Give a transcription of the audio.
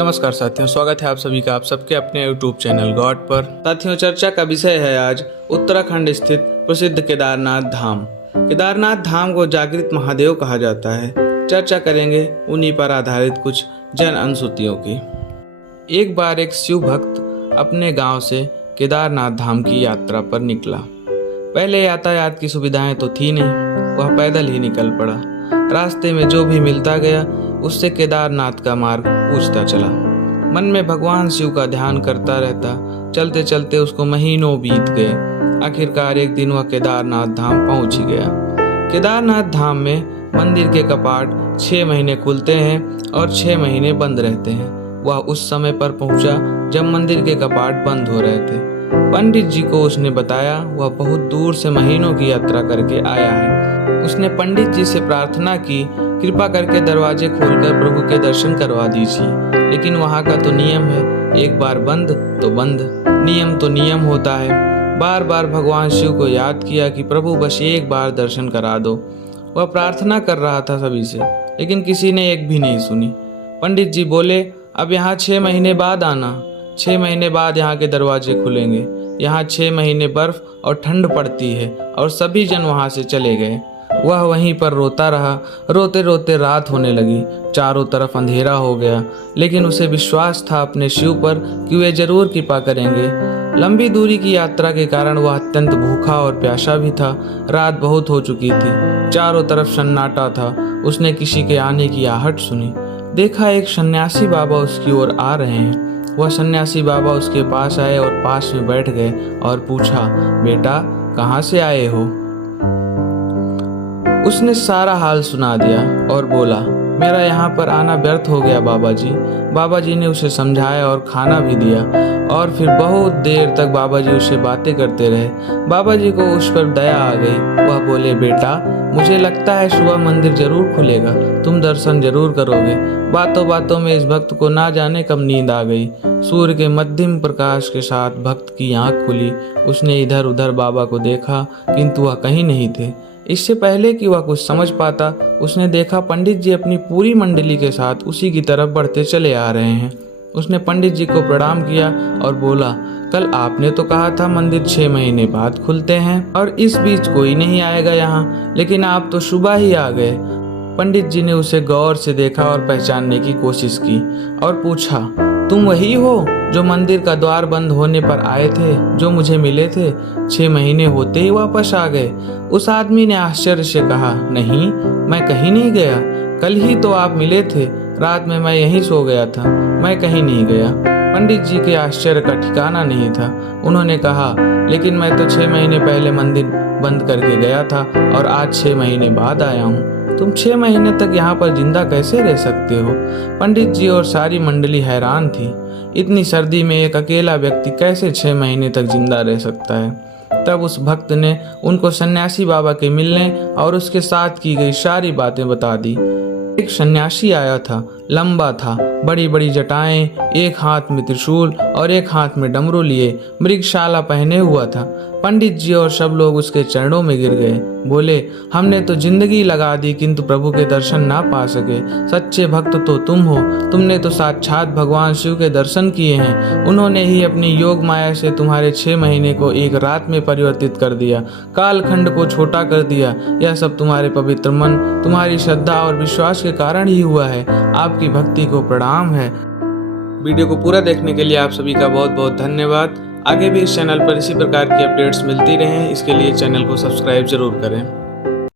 नमस्कार साथियों, स्वागत है आप सभी का आप सबके अपने YouTube चैनल गॉड पर। साथियों, चर्चा का विषय है आज उत्तराखंड स्थित प्रसिद्ध केदारनाथ धाम। केदारनाथ धाम को जागृत महादेव कहा जाता है। चर्चा करेंगे उन्हीं पर आधारित कुछ जन अनुसूतियों की। एक बार एक शिव भक्त अपने गांव से केदारनाथ धाम की यात्रा पर निकला। पहले यातायात की सुविधाएं तो थी नहीं, वह पैदल ही निकल पड़ा। रास्ते में जो भी मिलता गया उससे केदारनाथ का मार्ग पूछता चला। मन में भगवान शिव का ध्यान करता रहता। चलते चलते उसको महीनों बीत गए। आखिरकार एक दिन वह केदारनाथ धाम पहुंच ही गया। केदारनाथ धाम में मंदिर के कपाट 6 महीने खुलते हैं और 6 महीने बंद रहते हैं। वह उस समय पर पहुंचा जब मंदिर के कपाट बंद हो रहे थे। पंडित जी को उसने बताया वह बहुत दूर से महीनों की यात्रा करके आया है। उसने पंडित जी से प्रार्थना की, कृपा करके दरवाजे खोलकर प्रभु के दर्शन करवा दीजिए। लेकिन वहाँ का तो नियम है, एक बार बंद तो बंद, नियम तो नियम होता है। बार बार भगवान शिव को याद किया कि प्रभु बस एक बार दर्शन करा दो। वह प्रार्थना कर रहा था सभी से, लेकिन किसी ने एक भी नहीं सुनी। पंडित जी बोले, अब यहाँ 6 महीने बाद आना। 6 महीने बाद यहाँ के दरवाजे खुलेंगे। यहाँ 6 महीने बर्फ और ठंड पड़ती है। और सभी जन वहाँ से चले गए। वह वहीं पर रोता रहा। रोते रोते रात होने लगी। चारों तरफ अंधेरा हो गया, लेकिन उसे विश्वास था अपने शिव पर कि वे जरूर कृपा करेंगे। लंबी दूरी की यात्रा के कारण वह अत्यंत भूखा और प्यासा भी था। रात बहुत हो चुकी थी। चारों तरफ सन्नाटा था। उसने किसी के आने की आहट सुनी। देखा एक सन्यासी बाबा उसकी ओर आ रहे हैं। वह सन्यासी बाबा उसके पास आए और पास में बैठ गए और पूछा, बेटा कहाँ से आए हो? उसने सारा हाल सुना दिया और बोला, मेरा यहाँ पर आना व्यर्थ हो गया बाबा जी। बाबा जी ने उसे समझाया और खाना भी दिया। और फिर बहुत देर तक बाबा जी उससे बातें करते रहे। बाबा जी को उस पर दया आ गई। वह बोले, बेटा मुझे लगता है सुबह मंदिर जरूर खुलेगा, तुम दर्शन जरूर करोगे। बातों बातों में इस भक्त को ना जाने कब नींद आ गई। सूर्य के मध्यम प्रकाश के साथ भक्त की आंख खुली। उसने इधर उधर बाबा को देखा, किंतु वह कहीं नहीं थे। इससे पहले कि वह कुछ समझ पाता, उसने देखा पंडित जी अपनी पूरी मंडली के साथ उसी की तरफ बढ़ते चले आ रहे हैं। उसने पंडित जी को प्रणाम किया और बोला, कल आपने तो कहा था मंदिर 6 महीने बाद खुलते हैं और इस बीच कोई नहीं आएगा यहाँ, लेकिन आप तो सुबह ही आ गए। पंडित जी ने उसे गौर से देखा और पहचानने की कोशिश की और पूछा, तुम वही हो जो मंदिर का द्वार बंद होने पर आए थे, जो मुझे मिले थे? 6 महीने होते ही वापस आ गए? उस आदमी ने आश्चर्य से कहा, नहीं, मैं कहीं नहीं गया। कल ही तो आप मिले थे। रात में मैं यहीं सो गया था, मैं कहीं नहीं गया। पंडित जी के आश्चर्य का ठिकाना नहीं था। उन्होंने कहा, लेकिन मैं तो 6 महीने पहले मंदिर बंद करके गया था और आज 6 महीने बाद आया हूँ। तुम 6 महीने तक यहाँ पर जिंदा कैसे रह सकते हो? पंडित जी और सारी मंडली हैरान थी। इतनी सर्दी में एक अकेला व्यक्ति कैसे 6 महीने तक जिंदा रह सकता है? तब उस भक्त ने उनको सन्यासी बाबा के मिलने और उसके साथ की गई सारी बातें बता दी। एक सन्यासी आया था, लंबा था, बड़ी बड़ी जटाएं, एक हाथ में त्रिशूल और एक हाथ में डमरू लिए, मृगशाला पहने हुआ था। पंडित जी और सब लोग उसके चरणों में गिर गए। बोले, हमने तो जिंदगी लगा दी किंतु प्रभु के दर्शन ना पा सके। सच्चे भक्त तो तुम हो। तुमने तो साक्षात भगवान शिव के दर्शन किए हैं। उन्होंने ही अपनी योग माया से तुम्हारे 6 महीने को एक रात में परिवर्तित कर दिया, कालखंड को छोटा कर दिया। यह सब तुम्हारे पवित्र मन, तुम्हारी श्रद्धा और विश्वास के कारण ही हुआ है। आपकी भक्ति को प्रणाम है। वीडियो को पूरा देखने के लिए आप सभी का बहुत बहुत धन्यवाद। आगे भी इस चैनल पर इसी प्रकार की अपडेट्स मिलती रहें, इसके लिए चैनल को सब्सक्राइब जरूर करें।